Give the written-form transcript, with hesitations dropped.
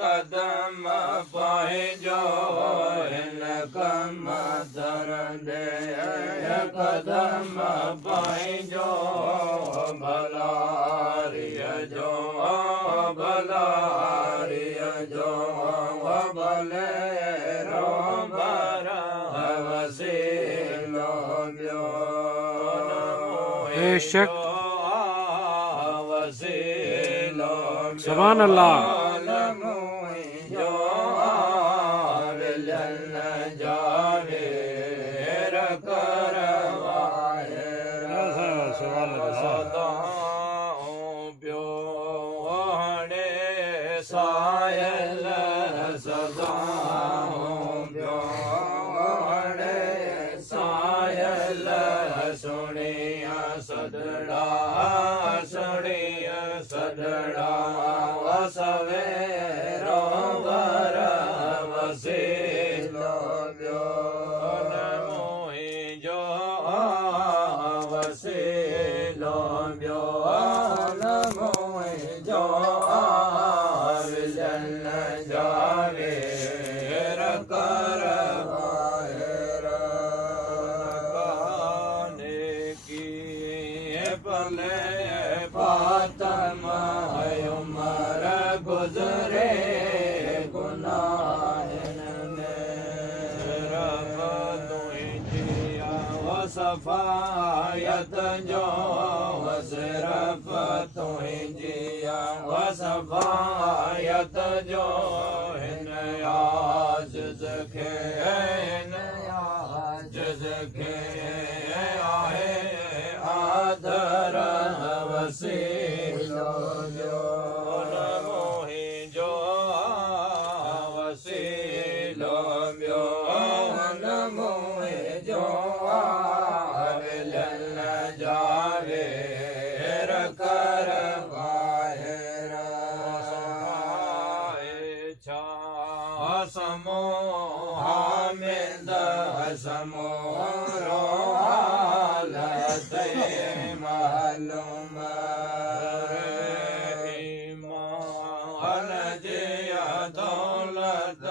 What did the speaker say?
कदम पंहिंजो हिन कम दरंदे कदम पंहिंजो भलारीअ जो भले रोबर वसीलो ॿियो बेशक वसीलो सुभान अल्लाह सायल सदा सायल सुणिया सदड़ा सवेरो वर वसीलो ॿियो मुंहिंजो वसीलो ॿियो मुंहिंजो फातम उमर गुज़रे गुनाहन में रब तुंहिंजी सफ़ायत जो सिर्फ़ तुंहिंजी सफ़ायत जो हिन आजिज़ खे आहे आदर वसीलो ॿियो मुंहिंजो वसीलो ॿियो मुंहिंजो विलन जावे कर ॿाहिर छा समो हामिद समो हालत मालूम ईमान जी दौलत